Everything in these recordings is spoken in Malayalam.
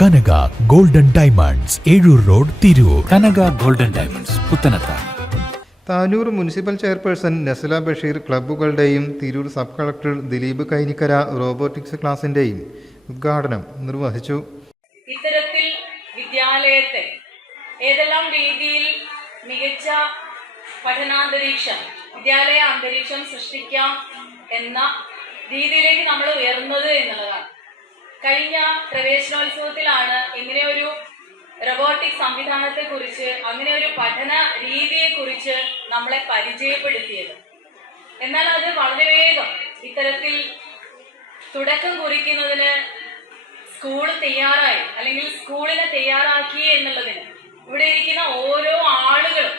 കനക golden diamonds Ezhur road Tirur. Kanaka golden diamonds Puthanathani. Tanur municipal chairperson Nasla Basheer ക്ലബ്ബുകളുടെയും Tirur sub collector Dileep Kainikkara robotics ക്ലാസിന്റെയും ഉദ്ഘാടനം നിർവഹിച്ചു. ഇത്തരത്തിൽ വിദ്യാലയത്തെ ഏതെല്ലാം രീതിയിൽ മികച്ച പഠനാന്തരീക്ഷം, വിദ്യാലയ അന്തരീക്ഷം സൃഷ്ടിക്കാം എന്ന രീതിയിലേക്ക് നമ്മൾ ഉയർന്നത് എന്നുള്ളതാണ്. കഴിഞ്ഞ പ്രവേശനോത്സവത്തിലാണ് ഇങ്ങനെ ഒരു റോബോട്ടിക് സംവിധാനത്തെക്കുറിച്ച്, അങ്ങനെ ഒരു പഠന രീതിയെക്കുറിച്ച് നമ്മളെ പരിചയപ്പെടുത്തിയത്. എന്നാൽ അത് വളരെ വേഗം ഇത്തരത്തിൽ തുടക്കം കുറിക്കുന്നതിന് സ്കൂൾ തയ്യാറായി, അല്ലെങ്കിൽ സ്കൂളിനെ തയ്യാറാക്കി എന്നുള്ളതിന് ഇവിടെ ഇരിക്കുന്ന ഓരോ ആളുകളും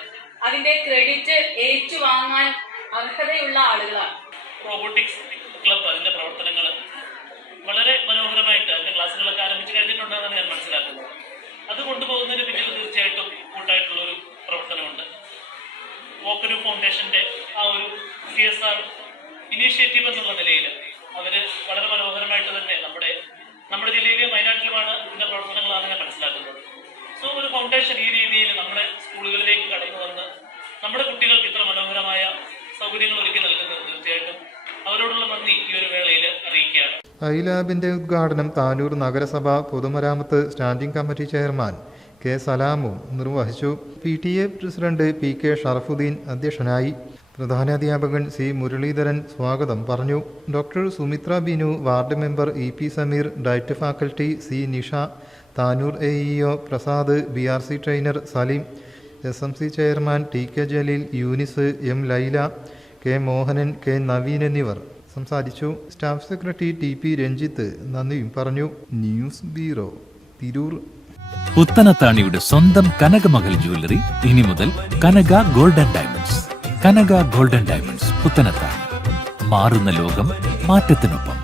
അതിന്റെ ക്രെഡിറ്റ് ഏറ്റുവാങ്ങാൻ അർഹതയുള്ള ആളുകളാണ്. റോബോട്ടിക്സ് ക്ലബ്ബ് അതിന്റെ പ്രവർത്തനങ്ങൾ വളരെ മനോഹരമായിട്ട് അതിന്റെ ക്ലാസ്സുകളൊക്കെ ആരംഭിച്ചു കഴിഞ്ഞിട്ടുണ്ടെന്നാണ് ഞാൻ മനസ്സിലാക്കുന്നത്. അത് കൊണ്ടുപോകുന്നതിന് പിന്നിൽ തീർച്ചയായിട്ടും കൂട്ടായിട്ടുള്ള ഒരു പ്രവർത്തനമുണ്ട്. വോക്കരു ഫൗണ്ടേഷന്റെ ആ ഒരു CSR ഇനീഷ്യേറ്റീവ് എന്നുള്ള നിലയിൽ അവര് വളരെ മനോഹരമായിട്ട് തന്നെ നമ്മുടെ ജില്ലയിലെയും വയനാട്ടിലുമാണ് ഇതിന്റെ പ്രവർത്തനങ്ങളാണ് ഞാൻ മനസ്സിലാക്കുന്നത്. സോ ഒരു ഫൗണ്ടേഷൻ ഈ രീതിയിൽ നമ്മുടെ സ്കൂളുകളിലേക്ക് കടന്നു വന്ന് നമ്മുടെ കുട്ടികൾക്ക് ഇത്ര മനോഹരമായ സൗകര്യങ്ങൾ ഒരുക്കി നൽകുന്നത് തീർച്ചയായിട്ടും അവരോടുള്ള നന്ദി ഈ ഒരു വേളയിൽ അറിയിക്കുകയാണ്. ഐലാബിന്റെ ഉദ്ഘാടനം താനൂർ നഗരസഭ പൊതുമരാമത്ത് സ്റ്റാൻഡിംഗ് കമ്മിറ്റി ചെയർമാൻ കെ സലാമു നിർവഹിച്ചു. PTA പ്രസിഡന്റ് PK ഷറഫുദ്ദീൻ അധ്യക്ഷനായി. പ്രധാനാധ്യാപകൻ C മുരളീധരൻ സ്വാഗതം പറഞ്ഞു. Doctor Sumithra Binu, ward member EP Sameer, DIET faculty C Nisha, Tanur AEO Prasad, BRC trainer Saleem, SMC chairman TK Jaleel, Younis, M Laila, K Mohanan, K Naveen എന്നിവർ സംസാരിച്ചു. സ്റ്റാഫ് സെക്രട്ടറി TP രഞ്ജിത്ത് നന്ദിയും പറഞ്ഞു. News bureau, Tirur. പുത്തനത്താണിയുടെ സ്വന്തം കനകമകൽ ജ്വല്ലറി ഇനി മുതൽ കനക ഗോൾഡൻ ഡയമണ്ട്സ്. കനക ഗോൾഡൻ ഡയമണ്ട്സ് പുത്തനത്താണി. മാറുന്ന ലോകം, മാറ്റത്തിനൊപ്പം.